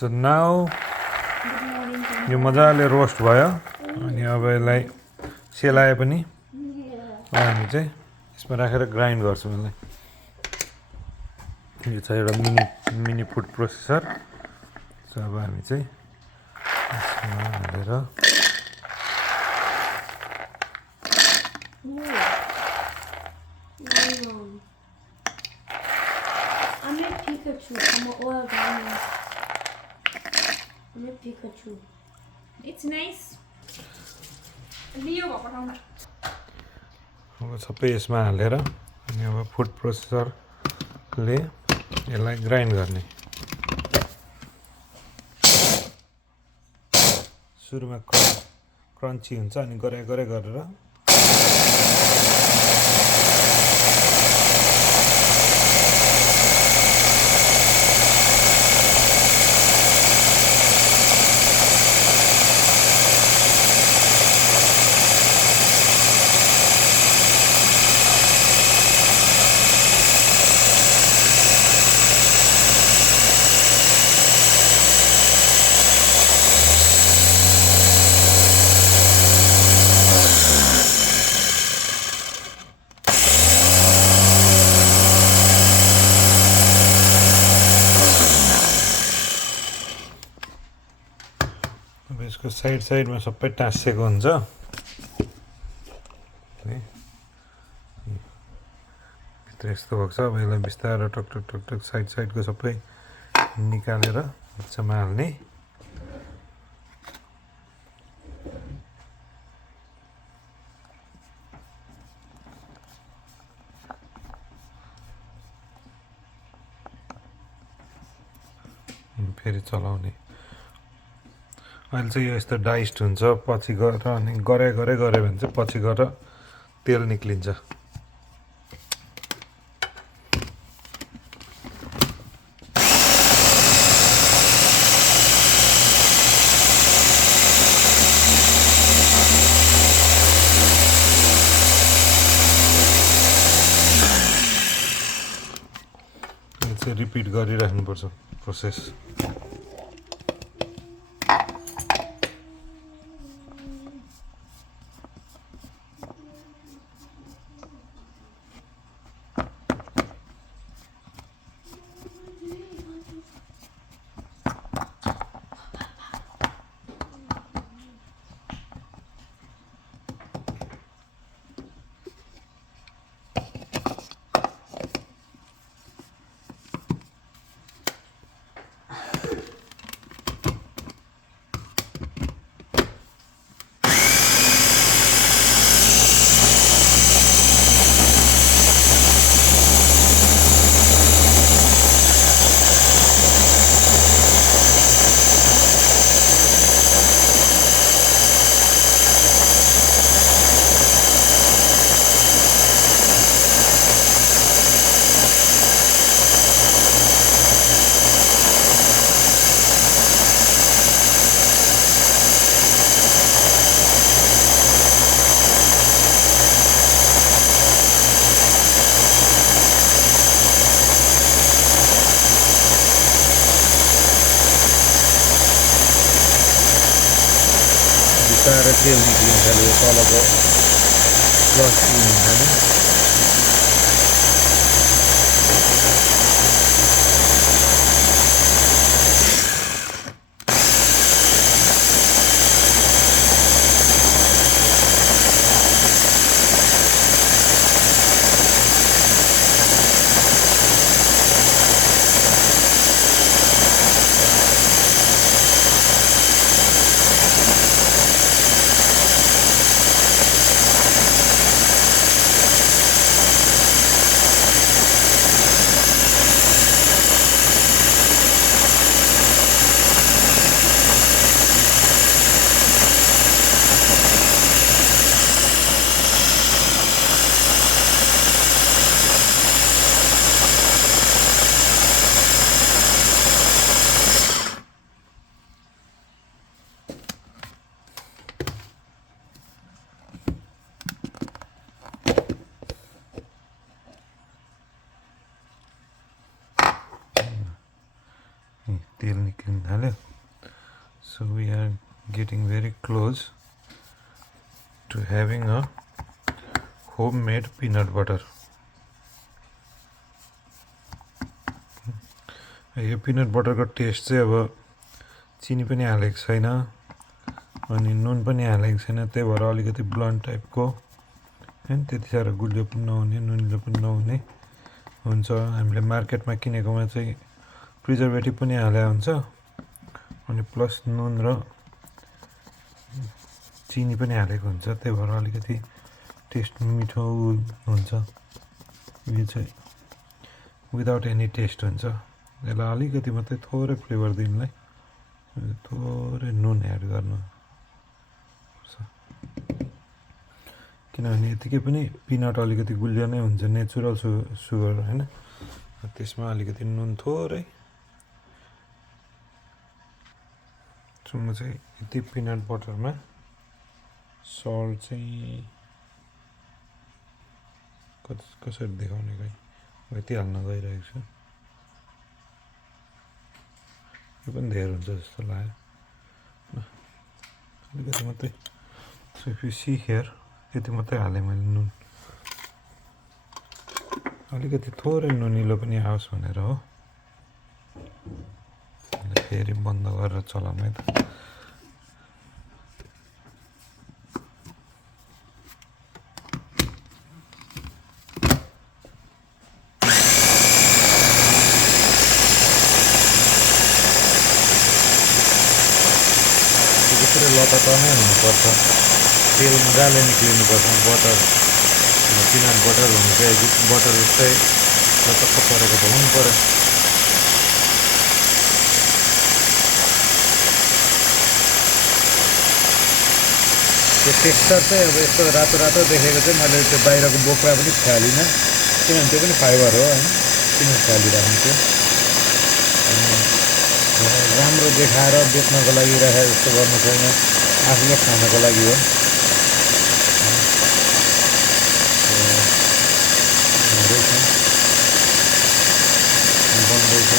So now यो मजाले roast भयो अनि अब यसलाई सेलाए पनि हामी चाहिँ यसमा राखेर ग्राइन्ड गर्छौँ यसलाई यो छ एउटा मिनी फुड प्रोसेसर सो अब हामी चाहिँ यसमा हालेर Pikachu. It's nice. Leo patauna. अब सबै यसमा हालेर अनि अब फुड प्रोसेसरले यसलाई ग्राइन्ड गर्ने सुरुमा क्रन्ची हुन्छ अनि गरे गरेर अब यसको साइडमा सबै टाँसिएको हुन्छ भित्र यस्तो भएको छ अब यसलाई बिस्तारै टक साइडको सबै निकालेर मजामा हाल्ने फेरि चलाउने अहिले चाहिँ यो यस्तो डाइस्ड हुन्छ पछि गएर अनि गऱ्यो भने चाहिँ पछि गएर तेल निक्लिन्छ यो चाहिँ रिपिट गरिराख्नुपर्छ प्रोसेस बिस्तारै तेल निक्लिन्छ यो तलको प्लस हुन्छ नि तेल निक्लिन थाल्यो so we are getting very close to having a homemade peanut butter यो पिनट बटरको टेस्ट चाहिँ अब चिनी पनि हालेको छैन अनि नुन पनि हालेको छैन त्यही भएर अलिकति ब्लन्ट टाइपको हैन त्यति साह्रो गुलियो पनि नहुने नुनिलो पनि नहुने हुन्छ हामीले मार्केटमा किनेकोमा चाहिँ प्रिजर्भेटिभ पनि हालेको हुन्छ अनि प्लस नुन र चिनी पनि हालेको हुन्छ त्यही भएर अलिकति टेस्ट मिठो हुन्छ यो चाहिँ विदाउट एनी टेस्ट हुन्छ यसलाई अलिकति मात्रै थोरै फ्लेभर दिनलाई थोरै नुन एड गर्नु किनभने यतिकै पनि पिनट अलिकति गुलियो नै हुन्छ नेचुरल सुगर हैन त्यसमा अलिकति नुन थोरै म चाहिँ यति पिनट बटरमा सल्ट चाहिँ कसरी देखाउने खै यति हाल्न गइरहेको छु यो पनि धेरै हुन्छ जस्तो लाग्यो अलिकति मात्रै so if you see here यति मात्रै हालेँ मैले नुन अलिकति थोरै नुनिलो पनि आओस् भनेर हो फेरि बन्द गरेर चलाउँ है त लतामै हुनुपर्छ तेल मजाले निक्लिनुपर्छ बटर पिनट बटर हुनु चाहिँ बटर जस्तै लतक्क परेको त हुनु पर्यो त्यो टेक्स्चर चाहिँ अब यस्तो रातो रातो देखेको चाहिँ मैले त्यो बाहिरको बोक्रा पनि फालिनँ किनभने त्यो पनि फाइबर हो होइन किन फालिराख्नु त्यो राम्रो देखाएर बेच्नको लागि राखेर जस्तो गर्नु छैन आफूले खानको लागि हो बन्दैछ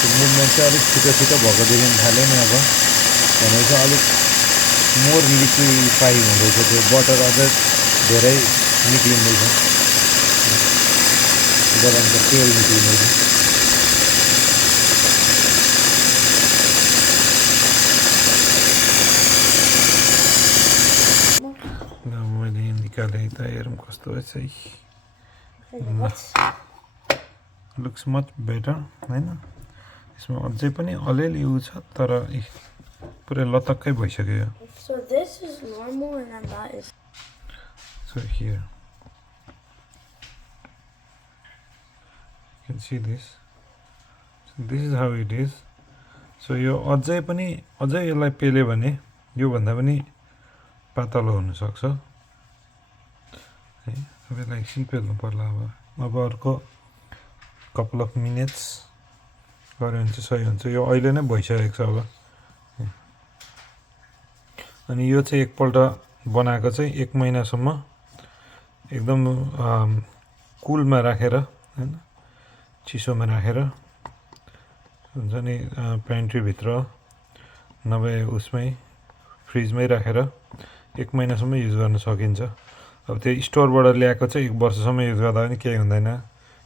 त्यो मुभमेन्ट चाहिँ अलिक छिटो छिटो भएको देखिन थाल्यो नि अब भनेपछि अलिक मोर लिक्विफाई हुँदैछ त्यो बटर अझै धेरै निक्लिँदैछ बदामको तेल निक्लिँदैछ मैले निकालेँ त हेरौँ कस्तो रहेछ है लुक्स मच बेटर होइन यसमा अझै पनि अलिअलि उ छ तर पुरै लतक्कै भइसक्यो यो so here you can see this so this is how it is so यो अझै यसलाई पेल्यो भने यो भन्दा पनि पातलो हुन सक्छ है अब यसलाई एकछिन पेल्नु पर्ला अब अर्को कपाल अफ मिनट्स गऱ्यो भने चाहिँ सही हुन्छ यो अहिले नै भइसकेको छ अब अनि यो चाहिँ एकपल्ट बनाएको चाहिँ 1 महिनासम्म एकदम कुलमा राखेर हैन चिसोमा राखेर हुन्छ नि पेन्ट्रीभित्र नभए उसमै फ्रिजमै राखेर 1 महिनासम्म युज गर्न सकिन्छ अब त्यो स्टोरबाट ल्याएको चाहिँ 1 वर्षसम्म युज गर्दा पनि केही हुँदैन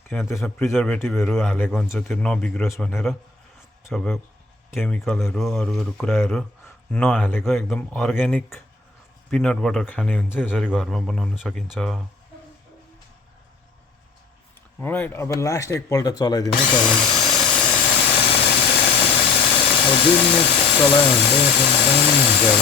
किन त्यसमा प्रिजर्भेटिभहरू हालेको हुन्छ त्यो नबिग्रोस् भनेर सब केमिकलहरू अरू कुराहरू नहालेको एकदम अर्ग्यानिक पिनट बटर खाने हुन्छ यसरी घरमा बनाउन सकिन्छ अलराइट अब लास्ट एकपल्ट चलाइदिउँ है तपाईँ अब 2 मिनट चलायो भने चाहिँ दामी हुन्छ अब